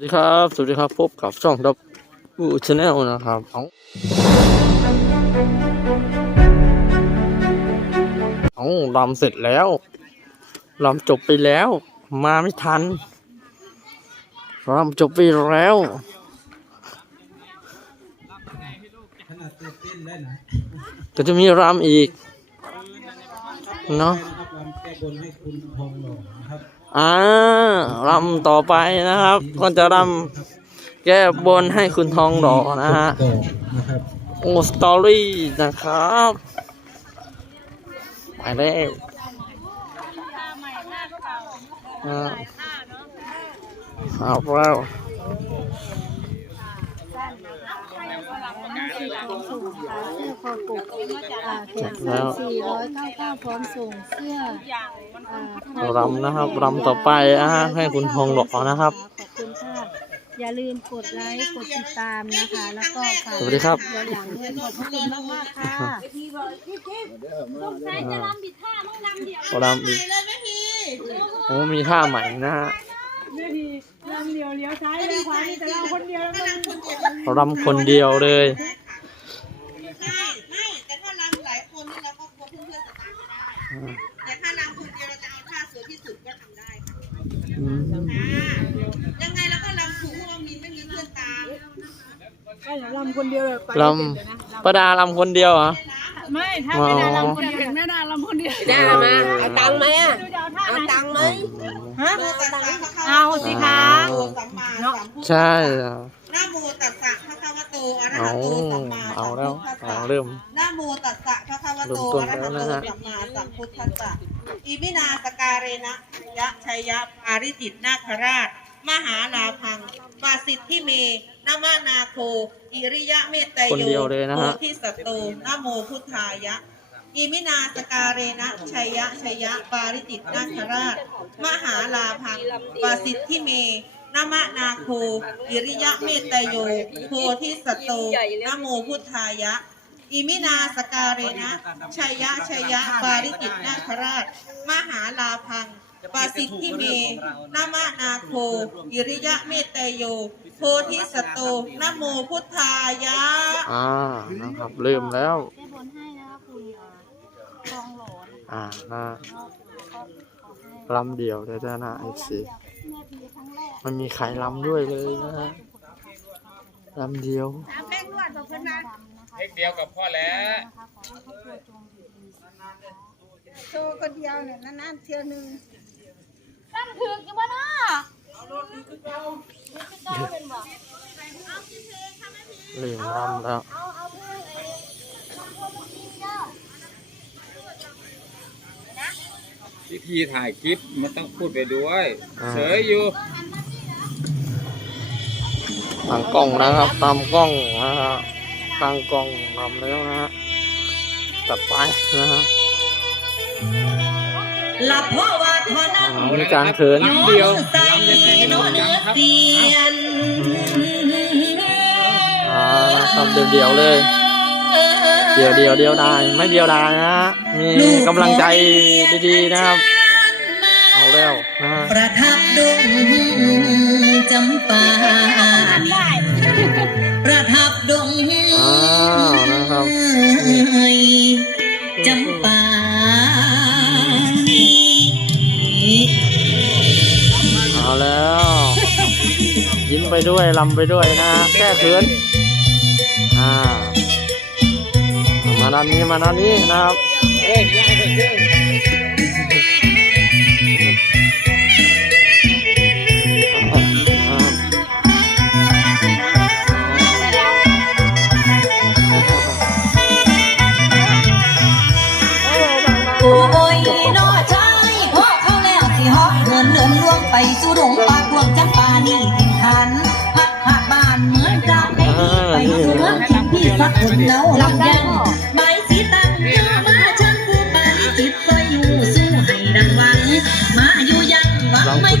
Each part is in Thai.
สวัสดีครับ สวัสดีครับ พบกับช่องดับบูชาแนลนะครับเอาเอาลำเสร็จแล้วลำจบไปแล้ว มาไม่ทันลำจบไปแล้วขนาดเต้นเต้นได้นะก็จะมีรำอีก เนาะแก้บนให้คุณทองหล่อนะครับ อ่ารำต่อไปนะครับ ก็จะรำแก้บนให้คุณทองหล่อนะฮะดอกนะฮะโอ้สตอรี่นะครับไปแล้ว อ่าเอาแล้วแล้วสี่ร้อยเก้าเก้าพร้อมส่งเสื้ออ่ารำนะครับรำต่อไปอะฮะให้คุณทองหล่อนะครับ ขอบคุณค่ะอย่าลืมกดไลค์กดติดตามนะคะ แล้วก็ฝากสวัสดีครับ ย้อนหลังด้วยขอบพระคุณมากมากๆค่ะรำอีกโอ้มีท่าใหม่นะฮะลำเดียวเลี้ยวซ้ายเลี้ยวขวานี่แต่เราคนเดียวแล้วมัน รำคนเดียวเลย ไม่ไม่แต่ถ้าลำหลายคนนี่ เราก็กลัวเพื่อนๆจะตามไม่ได้ แต่ถ้าลำคนเดียวเราจะเอาท่าสวยที่สุดก็ทำได้ค่ะอืมอ่ายังไงเราก็ลำถูกเพราะว่ามีไม่มีเพื่อนตามลำคนเดียวเลยไปลำประดาลำคนเดียวเหรอ ไม่ถ้าอ๋อไม่ได้ลำคนเดียวเห็นไม่ได้ลำคนเดียวได้มาเอาตังค์ไหมอะดูเดี๋ยวท่าเอาไหนตังค์ไหมฮะโมตัสสะภะคะเอาสิคะโตสัมมาสัมพุทธัสสะใช่อะนะโมตัสส อะระเอาหะโตสัมมาเอาสัมแล้วพุทธัสเอาสะเริ่ม นะโมตัสสะภะคะวะโตเริ่มต้นอะระหะแล้วโตนะฮะสัมมาสัมพุทธัสสะอิมินาสการเรนะยะชัยยะปาริจิตนาคราช มหาลาพังปาสิทธิเมนมนาโค อิริยะเมตไตคนโยเดียวเลยนะฮะโพธิสัตโตนะโมพุทธายะ อิมินาสการเรนะชัยยะชัยยะปาริจิตนาคราช มหาลาพังปาสิทธิเม นมนาโคอิริยะเมตโย โพธิสัตโตนโมพุทธายะ อิมินาสการเรนะ ชัยยะชัยยะปาริจิตนาคราช มหาลาพังปาสิทธิเมนามะนาโคอิริยะเมตโย โพธิสัตโตนโมพุทธายะ อ่า นะครับ เริ่มแล้วแก้บนให้นะคะคุณทองหล่อนะคะอ่านะก็ขอให้ลำเดียวเลยจ้านะไอซี่ มันมีใครลำด้วยเลยนะฮะลำเดียวถามแม่งว่าตัวคนนั้นเลขเดียวกับพ่อแล้วโชว์คนเดียวเนี่ยนานๆเที่ยวหนึงตั้งถือกี่บ้านาะเริ่มลำแล้ว วิธีถ่ายคลิปมันต้องพูดไปด้วยอ่าเฉยอยู่ ตั้งกล้องนะครับตามกล้องนะฮะตั้งกล้องลำแล้วนะฮะตัดไปนะฮะหลับเพราะว่าทอนั้น อ่ามีการเขินเดียวใส่โนเนื้อเสียน อ่านะครับเดียวๆเลยเดียวเดียวเดียวได้ไม่เดียวได้นะฮะมีกำลังใจดีๆนะครับ เอาแล้วนะฮะประทับดงจำปาประทับดงอ้าวนะครับจำปาเอาแล้ว ยิ้มไปด้วยลำไปด้วยนะแก้เขิน ด้านนี้มาด้านนี้นะครับไปเชื่อโอ้ยน้อชายพ่อเขาแล้วสิฮอกเดินเดินล่วงไปสู่ดงป่าดวงจำปานี่ถิ่นฐานพักผักบ้านเหมือนจากในนี้ไปสู่เมืองทิมที่สักคนเนาลำยัง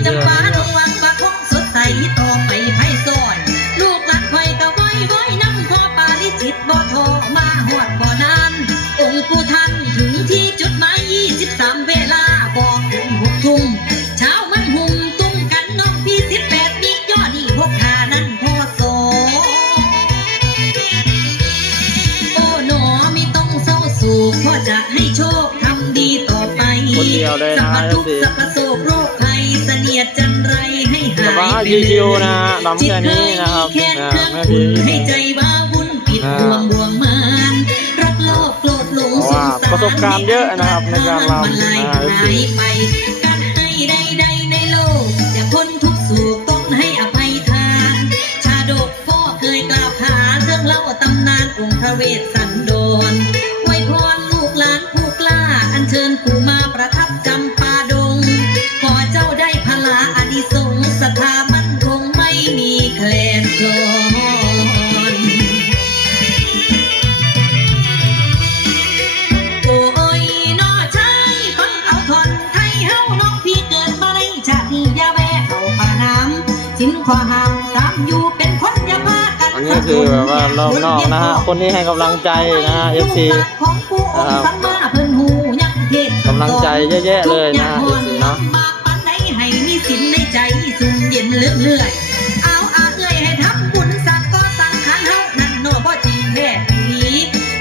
จำปาดงวังปาคงสดใสต่อไปไพ่ซอนลูกหลานคอยกะว้ไว้น้ำพ่อปาลิจิตบ่ทอมาหอดบ่นานองค์ผู้ท่านถึงที่จุดหมายยี่สิบสามเวลาบอกถึงหกทุ่มเช้ามันหุ่มตุ้มกันน้องพี่สิบแปดมียอดนี่พวกขานั้นพ่อโสโอ้หนอไม่ต้องเศร้าสูกพ่อจะให้โชคทำดีต่อไปสัพพทุกสัพพโส ให้หาสยบายไปชิวๆนะฮะลำแค่นี้นะครับจิตนะเคยแม่มีพีแค่เครื่องให้ใจบ้าวุ่นปิดห่วงบ่วงมานรักโลภโกรธหลงเพราะว่าประสบการณ์เยอะนะครับในการรำมันลายนะหายไปการให้ใดๆในโลกจะพ้นทุกข์สุขต้องให้อภัยทาน ชาดกพ่อเคยกล่าวขานเรื่องเล่าตำนานองค์พระเวสสั ขอห้ามตามอยู่เป็นคนอย่าพากันอันนี้คือแบบว่ารอบนอกนะฮะคนที่ให้กำลังใจนะฮะ FC ของผู้องค์สัมมาเพิ่นหูยังเทศกำลังใจเยอะแยะเลยนะฮะ FC เนาะบากปันใดให้มีสินในใจซุ่มเย็นเลื่อยๆเอาอาเอ้ยให้ทำบุญสักก็สังขารเฮานั่นโนบ่จริงแท้ผี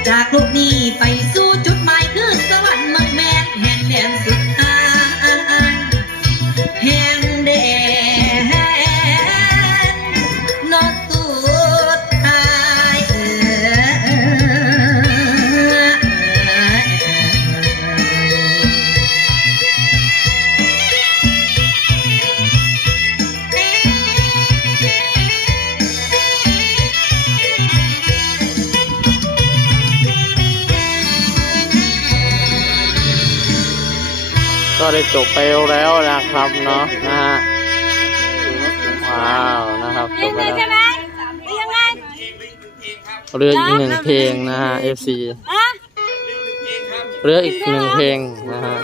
จากโลกนี้ไปสู่จุดหมายคือสวรรค์เมืองแม่นแห่งแดนสุ ก็ได้จบไปแล้วนะครับเนาะนะฮะว้าวนะครับจบไปแล้วใช่ไหมยังไงเรืออีกหนึ่งเพลงนะฮะ FC อะเรืออีกหนึ่งเพลงนะฮะ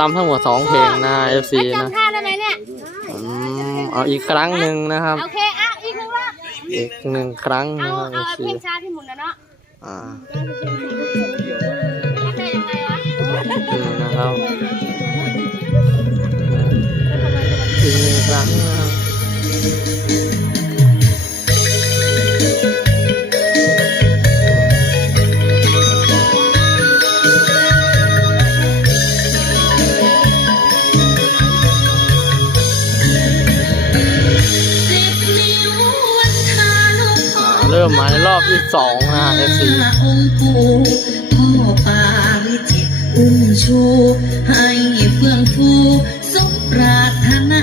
ลำทั้งหมดสองเพลงนะฮะ FC นะจำท่าได้ไหมเนี่ยอืมเอาอีกครั้งหนึ่งนะครับโอเคอะอีกหนึ่งรอบอีกหนึ่งครั้งเอานะครับเอา FC เพลงช้าที่หมุนนะเนาะอ่ามันเป็นยังไงวะนี่นะครับ อีกหนึ่งครั้งนะครับอ่าเริ่มหมายรอบที่สองนะฮะ FC องค์ปู่พ่อปาริจิตอุ้มชู ให้เฟื่องฟูสมปรารถนา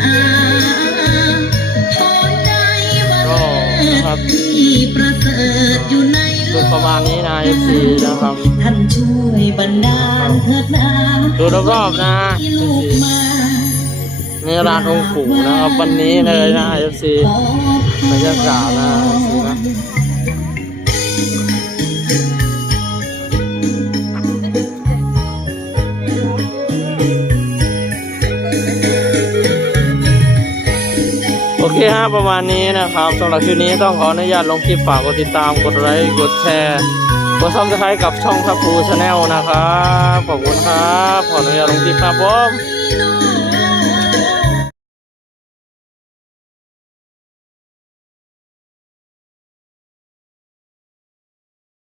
นะครับที่ประเสริฐอยู่ในโลดูกประมาณนี้นะ FC นะครับท่านช่วยบันดาลเถิดนาดูรอบๆนะให้ลูกมานี่ร้านองค์ปู่นะครับวันนี้เลยนะ FC ขอพรบรรยากาศนะ FC นะ ฮะประมาณนี้นะครับสำหรับคลิปนี้ต้องขออนุญาตลงคลิปฝากกดติดตามกดไลค์กดแชร์กดซับสไครต์กับช่องทับพูชาแนลนะครับขอบคุณครับขออนุญาตลงคลิปครับผม